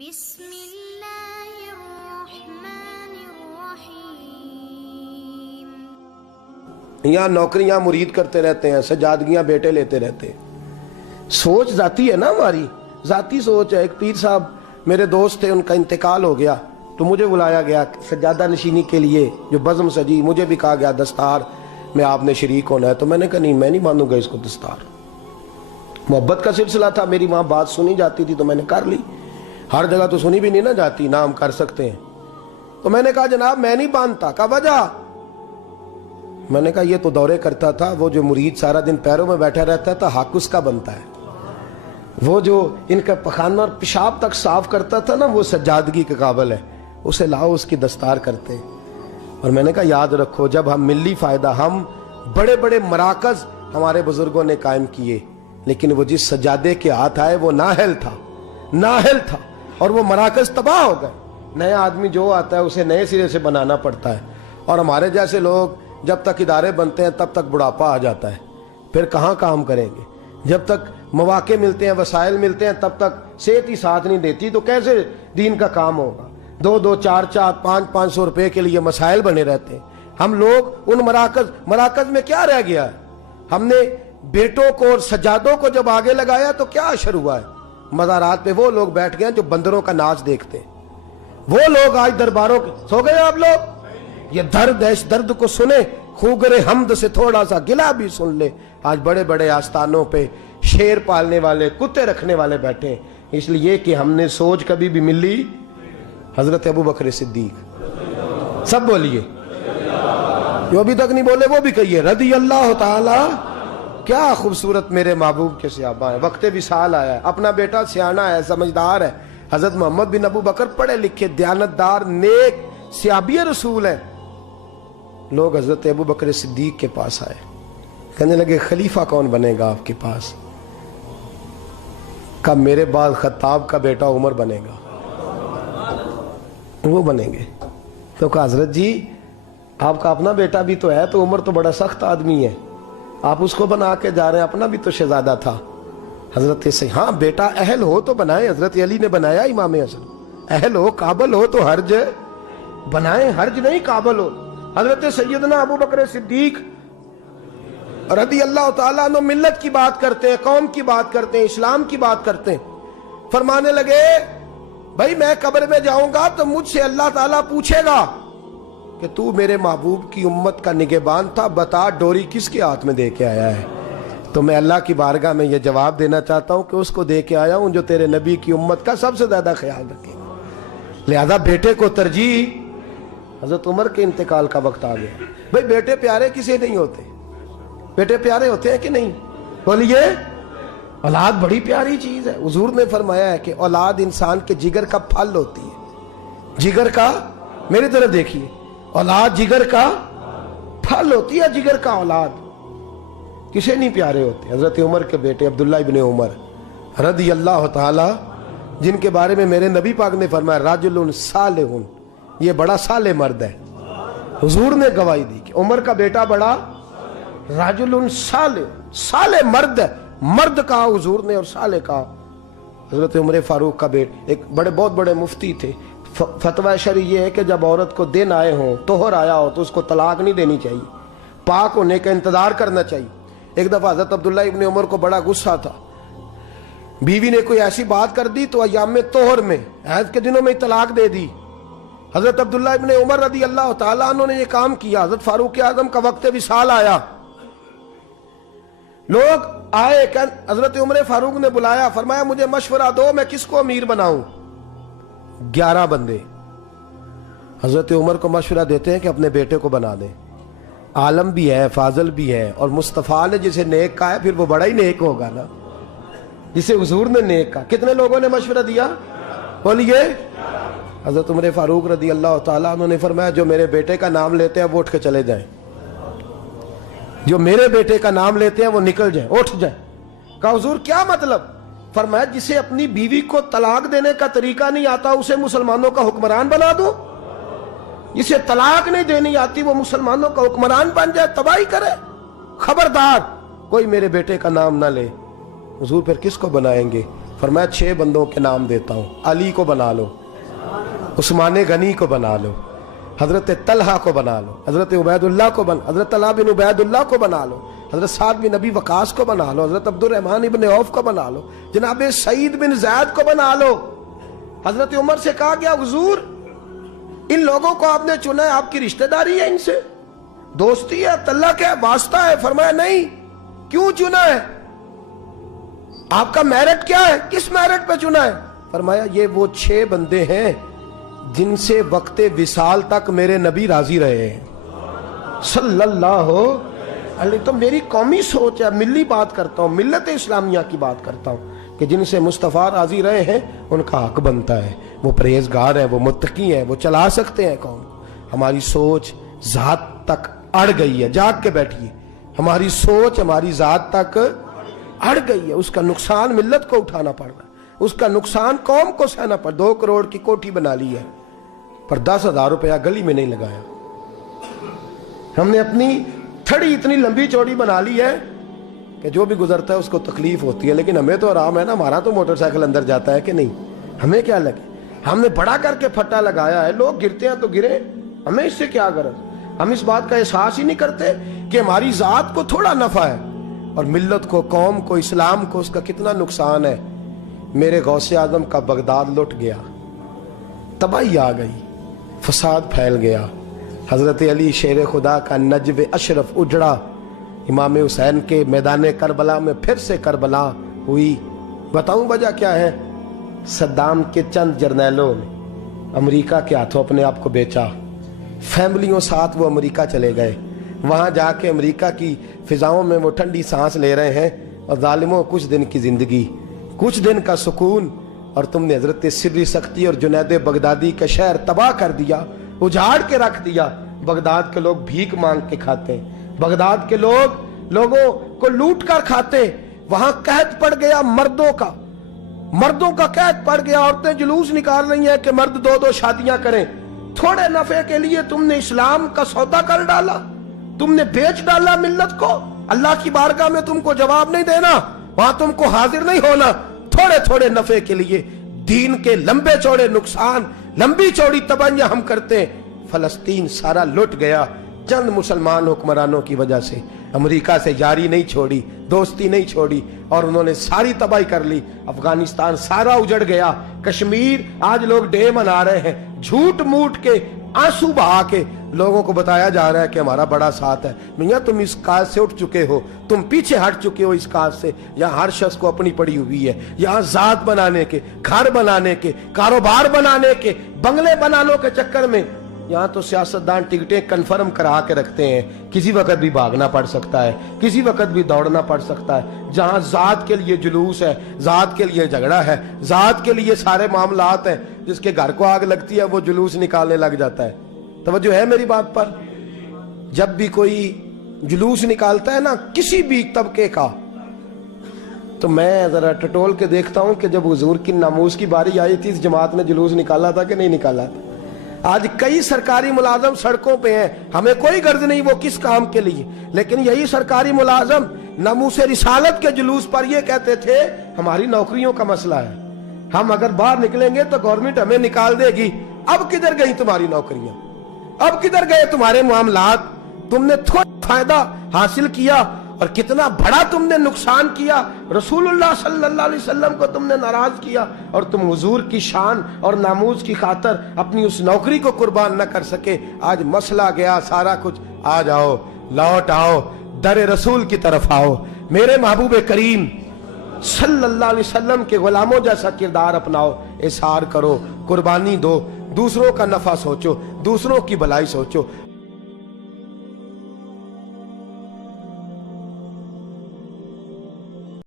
بسم اللہ الرحمن الرحیم۔ یہاں نوکریاں مرید کرتے رہتے ہیں، سجادگیاں بیٹے لیتے رہتے ہیں۔ سوچ ذاتی ہے نا، ہماری ذاتی سوچ ہے۔ ایک پیر صاحب میرے دوست تھے، ان کا انتقال ہو گیا تو مجھے بلایا گیا سجادہ نشینی کے لیے، جو بزم سجی۔ مجھے بھی کہا گیا دستار میں آپ نے شریک ہونا ہے، تو میں نے کہا نہیں، میں نہیں باندھوں گا اس کو دستار۔ محبت کا سلسلہ تھا، میری وہاں بات سنی جاتی تھی تو میں نے کر لی۔ ہر جگہ تو سنی بھی نہیں نہ جاتی، نہ ہم کر سکتے ہیں۔ تو میں نے کہا جناب میں نہیں باندھتا۔ کہا وجہ؟ میں نے کہا یہ تو دورے کرتا تھا، وہ جو مرید سارا دن پیروں میں بیٹھا رہتا تھا حق اس کا بنتا ہے۔ وہ جو ان کا پخانہ اور پیشاب تک صاف کرتا تھا نا، وہ سجادگی کے قابل ہے، اسے لاؤ، اس کی دستار کرتے۔ اور میں نے کہا یاد رکھو، جب ہم ملی فائدہ، ہم بڑے بڑے مراکز ہمارے بزرگوں نے قائم کیے، لیکن وہ جس سجادے کے ہاتھ آئے وہ نااہل تھا، نااہل تھا، اور وہ مراکز تباہ ہو گئے۔ نئے آدمی جو آتا ہے اسے نئے سرے سے بنانا پڑتا ہے، اور ہمارے جیسے لوگ جب تک ادارے بنتے ہیں تب تک بڑھاپا آ جاتا ہے، پھر کہاں کام کریں گے؟ جب تک مواقع ملتے ہیں، وسائل ملتے ہیں، تب تک صحت ہی ساتھ نہیں دیتی، تو کیسے دین کا کام ہوگا؟ 2-2 4-4 500 روپے کے لیے مسائل بنے رہتے ہیں۔ ہم لوگ ان مراکز میں کیا رہ گیا ہے؟ ہم نے بیٹوں کو اور سجادوں کو جب آگے لگایا تو کیا اثر ہوا ہے؟ مزارات پہ وہ لوگ بیٹھ گئے ہیں جو بندروں کا ناچ دیکھتے ہیں۔ وہ لوگ آج درباروں کے سو گئے۔ آپ لوگ یہ درد ہے، اس درد کو سنیں، خوگر حمد سے تھوڑا سا گلا بھی سن لے۔ آج بڑے بڑے آستانوں پہ شیر پالنے والے، کتے رکھنے والے بیٹھے ہیں، اس لیے کہ ہم نے سوچ کبھی بھی ملی حضرت ابو بکر صدیق۔ سب بولیے، جو ابھی تک نہیں بولے وہ بھی کہیے رضی اللہ تعالی۔ کیا خوبصورت میرے محبوب کے صحابہ ہیں۔ وقت وصال آیا ہے، اپنا بیٹا سیانا ہے، سمجھدار ہے، حضرت محمد بن ابو بکر پڑھے لکھے، دیانتدار، نیک صحابی رسول ہیں۔ لوگ حضرت ابو بکر صدیق کے پاس آئے، کہنے لگے خلیفہ کون بنے گا آپ کے پاس؟ کہا میرے بعد خطاب کا بیٹا عمر بنے گا، وہ بنیں گے۔ تو کہا حضرت جی آپ کا اپنا بیٹا بھی تو ہے، تو عمر تو بڑا سخت آدمی ہے، آپ اس کو بنا کے جا رہے ہیں، اپنا بھی تو شہزادہ تھا۔ حضرت سے ہاں بیٹا اہل ہو تو بنائے، حضرت علی نے بنایا امام حسن، اہل ہو قابل ہو تو حرج بنائے، حرج نہیں قابل ہو۔ حضرت سیدنا ابو بکر صدیق رضی اللہ تعالیٰ عنہ ملت کی بات کرتے ہیں، قوم کی بات کرتے ہیں، اسلام کی بات کرتے ہیں۔ فرمانے لگے بھائی میں قبر میں جاؤں گا تو مجھ سے اللہ تعالیٰ پوچھے گا کہ تو میرے محبوب کی امت کا نگہبان تھا، بتا ڈوری کس کے ہاتھ میں دے کے آیا ہے؟ تو میں اللہ کی بارگاہ میں یہ جواب دینا چاہتا ہوں کہ اس کو دے کے آیا ہوں جو تیرے نبی کی امت کا سب سے زیادہ خیال رکھے گا۔ لہذا بیٹے کو ترجیح۔ حضرت عمر کے انتقال کا وقت آ گیا۔ بھئی بیٹے پیارے کسے نہیں ہوتے؟ بیٹے پیارے ہوتے ہیں کہ نہیں؟ بولیے، اولاد بڑی پیاری چیز ہے۔ حضور نے فرمایا ہے کہ اولاد انسان کے جگر کا پھل ہوتی ہے۔ جگر کا، میری طرف دیکھیے، اولاد جگر کا پھل ہوتی ہے، جگر کا اولاد کسے نہیں پیارے ہوتے؟ حضرت عمر کے بیٹے عبداللہ ابن عمر رضی اللہ تعالی، جن کے بارے میں میرے نبی پاک نے فرمایا رجل صالح، یہ بڑا صالح مرد ہے۔ حضور نے گواہی دی کہ عمر کا بیٹا بڑا رجل صالح، صالح مرد ہے۔ مرد کہا حضور نے اور صالح کہا۔ حضرت عمر فاروق کا بیٹا ایک بہت بڑے مفتی تھے۔ فتویٰ شرعی یہ ہے کہ جب عورت کو دن آئے ہوں، طہر آیا ہو، تو اس کو طلاق نہیں دینی چاہیے، پاک ہونے کا انتظار کرنا چاہیے۔ ایک دفعہ حضرت عبداللہ ابن عمر کو بڑا غصہ تھا، بیوی نے کوئی ایسی بات کر دی تو ایام طہر میں، حیض کے دنوں میں طلاق دے دی۔ حضرت عبداللہ ابن عمر رضی اللہ تعالیٰ عنہ نے یہ کام کیا۔ حضرت فاروق اعظم کا وقت وصال آیا، لوگ آئے، حضرت عمر فاروق نے بلایا، فرمایا مجھے مشورہ دو میں کس کو امیر بناؤں؟ 11 بندے حضرت عمر کو مشورہ دیتے ہیں کہ اپنے بیٹے کو بنا دیں، عالم بھی ہے، فاضل بھی ہے، اور مصطفیٰ نے جسے نیک کہا ہے پھر وہ بڑا ہی نیک ہوگا نا، جسے حضور نے نیک کہا۔ کتنے لوگوں نے مشورہ دیا؟ بولیے۔ حضرت عمر فاروق رضی اللہ تعالیٰ عنہ نے فرمایا جو میرے بیٹے کا نام لیتے ہیں وہ اٹھ کے چلے جائیں، جو میرے بیٹے کا نام لیتے ہیں وہ نکل جائیں، اٹھ جائیں۔ کہا حضور کیا مطلب؟ فرمایا جسے اپنی بیوی کو طلاق دینے کا طریقہ نہیں آتا اسے مسلمانوں کا حکمران بنا دو، جسے طلاق نہیں دینی آتی وہ مسلمانوں کا حکمران بن جائے، تباہی کرے۔ خبردار کوئی میرے بیٹے کا نام نہ لے۔ حضور پھر کس کو بنائیں گے؟ فرمایا 6 بندوں کے نام دیتا ہوں, علی کو بنا لو, عثمان غنی کو بنا لو, حضرت طلحہ کو بنا لو, حضرت عبید اللہ کو حضرت طلحہ بن عبید اللہ کو بنا لو, حضرت سعد بن ابی وقاص کو بنا لو, حضرت عبد الرحمن بن عوف کو بنا لو, جناب سعید بن زید کو بنا لو. حضرت عمر سے کہا گیا حضور ان لوگوں کو آپ نے چنا ہے, آپ کی رشتہ داری ہے ان سے, دوستی ہے, تعلق ہے, واسطہ ہے. فرمایا نہیں, کیوں چنا ہے, آپ کا میرٹ کیا ہے, کس میرٹ پہ چنا ہے؟ فرمایا یہ وہ 6 بندے ہیں جن سے وقت وصال تک میرے نبی راضی رہے ہیں صلی اللہ علیہ. تو میری قومی سوچ ہے, ملی بات کرتا ہوں, ملت اسلامیہ کی بات کرتا ہوں کہ جن سے مصطفیٰ راضی رہے ہیں ان کا حق بنتا ہے, وہ پرہیزگار ہیں, وہ متقی ہیں, وہ چلا سکتے ہیں قوم. ہماری سوچ ذات تک اڑ گئی ہے, جاگ کے بیٹھیے, ہماری سوچ ہماری ذات تک اڑ گئی ہے. اس کا نقصان ملت کو اٹھانا پڑ رہا ہے, اس کا نقصان قوم کو سہنا پڑ. 2 کروڑ کی کوٹھی بنا لی ہے پر 10,000 روپیہ گلی میں نہیں لگایا. ہم نے اپنی تھڑی اتنی لمبی چوڑی بنا لی ہے کہ جو بھی گزرتا ہے اس کو تکلیف ہوتی ہے, لیکن ہمیں تو آرام ہے نا, ہمارا تو موٹر سائیکل اندر جاتا ہے کہ نہیں, ہمیں کیا لگے. ہم نے بڑا کر کے پھٹا لگایا ہے, لوگ گرتے ہیں تو گرے, ہمیں اس سے کیا غرض. ہم اس بات کا احساس ہی نہیں کرتے کہ ہماری ذات کو تھوڑا نفع ہے اور ملت کو, قوم کو, اسلام کو اس کا کتنا نقصان ہے. میرے غوث اعظم کا بغداد لٹ گیا, تباہی آ گئی, فساد پھیل گیا. حضرت علی شیر خدا کا نجف اشرف اجڑا, امام حسین کے میدان کربلا میں پھر سے کربلا ہوئی. بتاؤں وجہ کیا ہے؟ صدام کے چند جرنیلوں نے امریکہ کے ہاتھوں اپنے آپ کو بیچا, فیملیوں ساتھ وہ امریکہ چلے گئے. وہاں جا کے امریکہ کی فضاؤں میں وہ ٹھنڈی سانس لے رہے ہیں, اور ظالموں کچھ دن کی زندگی, کچھ دن کا سکون, اور تم نے حضرت سری سختی اور جنید بغدادی کا شہر تباہ کر دیا, اجاڑ کے رکھ دیا. بغداد کے لوگ بھیک مانگ کے کھاتے ہیں, بغداد کے لوگ لوگوں کو لوٹ کر کھاتے. وہاں قحط پڑ گیا مردوں کا قحط پڑ گیا. عورتیں جلوس نکال رہی ہیں کہ مرد 2 شادیاں کریں. تھوڑے نفع کے لیے تم نے اسلام کا سودا کر ڈالا, تم نے بیچ ڈالا ملت کو. اللہ کی بارگاہ میں تم کو جواب نہیں دینا, وہاں تم کو حاضر نہیں ہونا. تھوڑے نفع کے لیے دین کے لمبے چوڑے نقصان, لمبی چوڑی تباہیاں ہم کرتے ہیں. فلسطین سارا لٹ گیا چند مسلمان حکمرانوں کی وجہ سے. امریکہ سے یاری نہیں چھوڑی, دوستی نہیں چھوڑی, اور انہوں نے ساری تباہی کر لی. افغانستان سارا اجڑ گیا. کشمیر آج لوگ ڈے منا رہے ہیں, جھوٹ موٹ کے, آنسو بہا کے لوگوں کو بتایا جا رہا ہے کہ ہمارا بڑا ساتھ ہے. میاں تم اس کاج سے اٹھ چکے ہو, تم پیچھے ہٹ چکے ہو اس کاج سے. یہاں ہر شخص کو اپنی پڑی ہوئی ہے. یہاں ذات بنانے کے, گھر بنانے کے, کاروبار بنانے کے, بنگلے بنانے کے چکر میں یہاں تو سیاستدان ٹکٹیں کنفرم کرا کے رکھتے ہیں. کسی وقت بھی بھاگنا پڑ سکتا ہے, کسی وقت بھی دوڑنا پڑ سکتا ہے. جہاں ذات کے لیے جلوس ہے, ذات کے لیے جھگڑا ہے, ذات کے لیے سارے معاملات ہیں, جس کے گھر کو آگ لگتی ہے وہ جلوس نکالنے لگ جاتا ہے. توجہ ہے میری بات پر؟ جب بھی کوئی جلوس نکالتا ہے نا کسی بھی طبقے کا, تو میں ذرا ٹٹول کے دیکھتا ہوں کہ جب حضور کی ناموس کی باری آئی تھی اس جماعت نے جلوس نکالا تھا کہ نہیں نکالا تھا. آج کئی سرکاری ملازم سڑکوں پہ ہیں, ہمیں کوئی غرض نہیں وہ کس کام کے لیے, لیکن یہی سرکاری ملازم ناموس رسالت کے جلوس پر یہ کہتے تھے ہماری نوکریوں کا مسئلہ ہے, ہم اگر باہر نکلیں گے تو گورنمنٹ ہمیں نکال دے گی. اب کدھر گئی تمہاری نوکریاں, اب کدھر گئے تمہارے معاملات؟ تم نے تھوڑا فائدہ حاصل کیا اور کتنا بڑا تم نے نقصان کیا. رسول اللہ صلی اللہ علیہ وسلم کو تم نے ناراض کیا, اور تم حضور کی شان اور ناموس کی خاطر اپنی اس نوکری کو قربان نہ کر سکے. آج مسئلہ گیا سارا کچھ. آ جاؤ, لوٹ آؤ, در رسول کی طرف آؤ. میرے محبوب کریم صلی اللہ علیہ وسلم کے غلاموں جیسا کردار اپناؤ, اظہار کرو, قربانی دو, دوسروں کا نفع سوچو, دوسروں کی بھلائی سوچو.